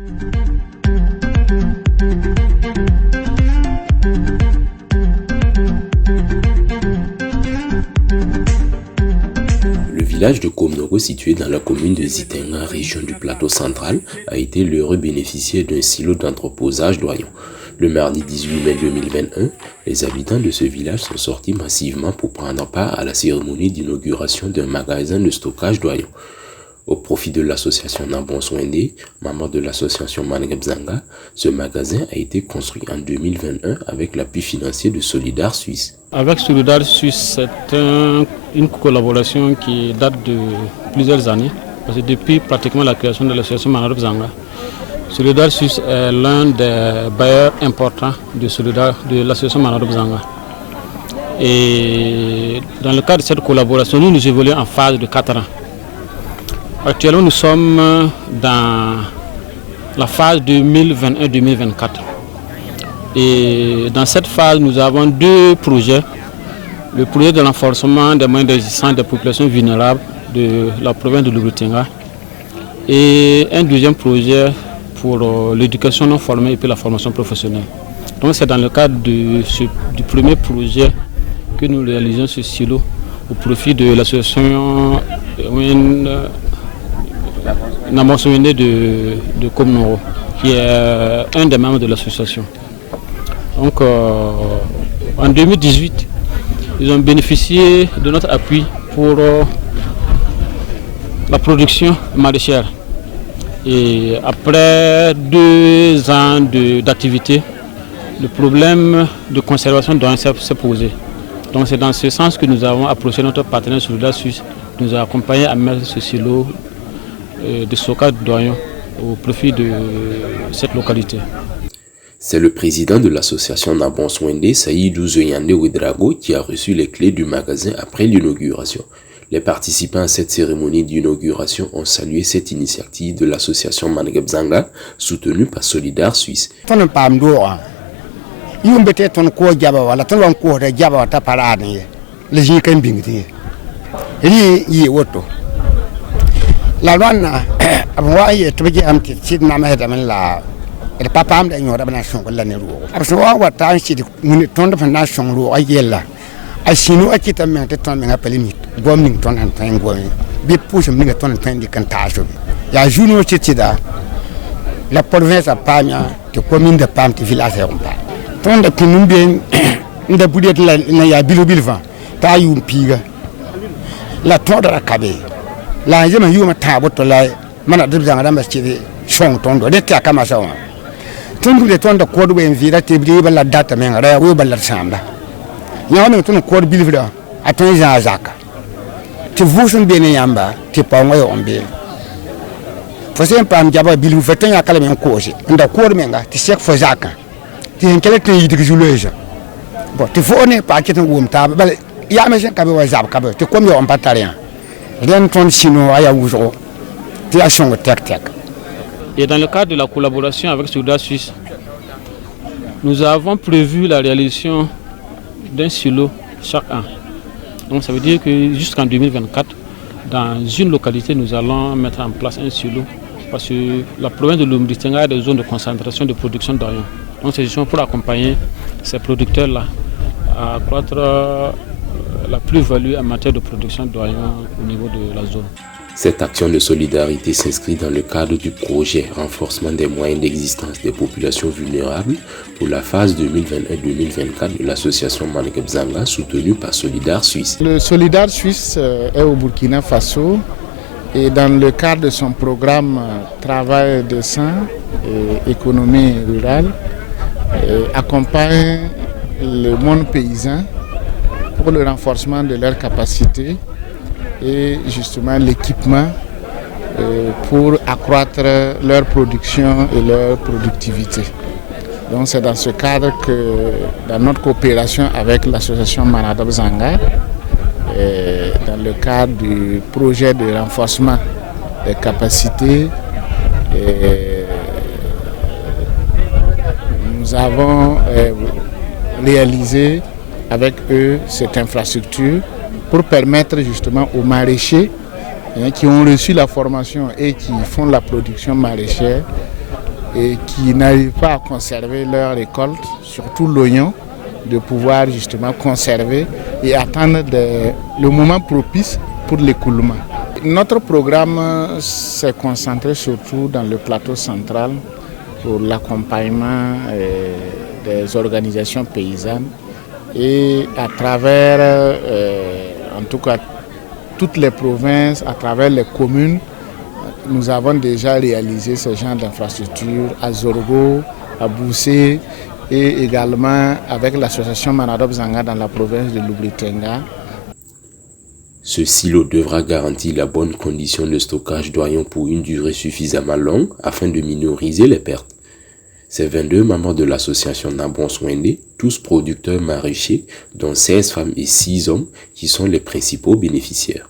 Le village de Komnoro, situé dans la commune de Zitenga, région du plateau central, a été l'heureux bénéficiaire d'un silo d'entreposage d'oignons. Le mardi 18 mai 2021, les habitants de ce village sont sortis massivement pour prendre part à la cérémonie d'inauguration d'un magasin de stockage d'oignons. Au profit de l'association Nabon Swende, membre de l'association Manegabzanga, ce magasin a été construit en 2021 avec l'appui financier de Solidar Suisse. Avec Solidar Suisse, c'est une collaboration qui date de plusieurs années, parce que depuis pratiquement la création de l'association Manegabzanga, Solidar Suisse est l'un des bailleurs importants de l'association Manegabzanga. Et dans le cadre de cette collaboration, nous évoluons en phase de 4 ans. Actuellement, nous sommes dans la phase 2021-2024. Et dans cette phase, nous avons 2 projets. Le projet de renforcement des moyens d'existence des populations vulnérables de la province de Lubrutinga et un deuxième projet pour l'éducation non formelle et puis la formation professionnelle. Donc c'est dans le cadre du premier projet que nous réalisons ce silo au profit de l'association Nabon Swende de Komnoro, qui est un des membres de l'association. Donc en 2018, ils ont bénéficié de notre appui pour la production maraîchère. Et après 2 ans d'activité, le problème de conservation d'oignons s'est posé. Donc c'est dans ce sens que nous avons approché notre partenaire Solidar Suisse, qui nous a accompagnés à mettre ce silo de stockage d'oignons au profit de cette localité. C'est le président de l'association Nabon Swende, Saïdou Zoyande Ouedrago, qui a reçu les clés du magasin après l'inauguration. Les participants à cette cérémonie d'inauguration ont salué cette initiative de l'association Manegabzanga, soutenue par Solidar Suisse. La loi a été amti sid na ma damen la e papa am da nyora bana shon ko la ne ro abso wa ta sid mun ton da na shon ro ayela asinu akita men te ton men apeli mi gomning ton an tan gomi bi push mi ton tan di kan ta so ya juno chitida la province a pamia te commune de pam te village e rompa ton da kunum bien nda budet la na ya bilu bilvan ta yum piga la ton da kabe la yema yuma taboto la mana dibzanga da masjidi shong tondo de ta kama sawa tundu de tonda kodu be envira te bi bala data men ra wo bala samba nyama tun kodu bilvira aton za zaka te vusun be ne yamba te pa ngoy ombe fo sem pam jaba bilu fetan ya kala men kosi nda kodu menga te sek fo zaka te henkele te yidig juleja bo te fo ne pa kitan wum ta bala ya me sen kabe wa zab kabe te kom yo on patarian et dans le cadre de la collaboration avec Solidar Suisse, nous avons prévu la réalisation d'un silo chaque an. Donc ça veut dire que jusqu'en 2024, dans une localité, nous allons mettre en place un silo parce que la province de Lubrutinga a des zones de concentration de production d'oignons. Donc c'est juste pour accompagner ces producteurs-là à accroître la plus-value en matière de production d'oignons au niveau de la zone. Cette action de solidarité s'inscrit dans le cadre du projet renforcement des moyens d'existence des populations vulnérables pour la phase 2021-2024 de l'association Manegabzanga soutenue par Solidar Suisse. Le Solidar Suisse est au Burkina Faso et dans le cadre de son programme Travail décent et économie rurale accompagne le monde paysan pour le renforcement de leurs capacités et justement l'équipement pour accroître leur production et leur productivité. Donc c'est dans ce cadre que dans notre coopération avec l'association Manegabzanga, dans le cadre du projet de renforcement des capacités, nous avons réalisé avec eux cette infrastructure pour permettre justement aux maraîchers qui ont reçu la formation et qui font la production maraîchère et qui n'arrivent pas à conserver leur récolte, surtout l'oignon, de pouvoir justement conserver et attendre le moment propice pour l'écoulement. Notre programme s'est concentré surtout dans le plateau central pour l'accompagnement des organisations paysannes et à travers, en tout cas, toutes les provinces, à travers les communes, nous avons déjà réalisé ce genre d'infrastructures à Zorgo, à Boussé et également avec l'association Manadop Zanga dans la province de Lubri-Tenga. Ce silo devra garantir la bonne condition de stockage d'oignons pour une durée suffisamment longue afin de minoriser les pertes. Ces 22 membres de l'association Nabon Swende, tous producteurs maraîchers, dont 16 femmes et 6 hommes, qui sont les principaux bénéficiaires.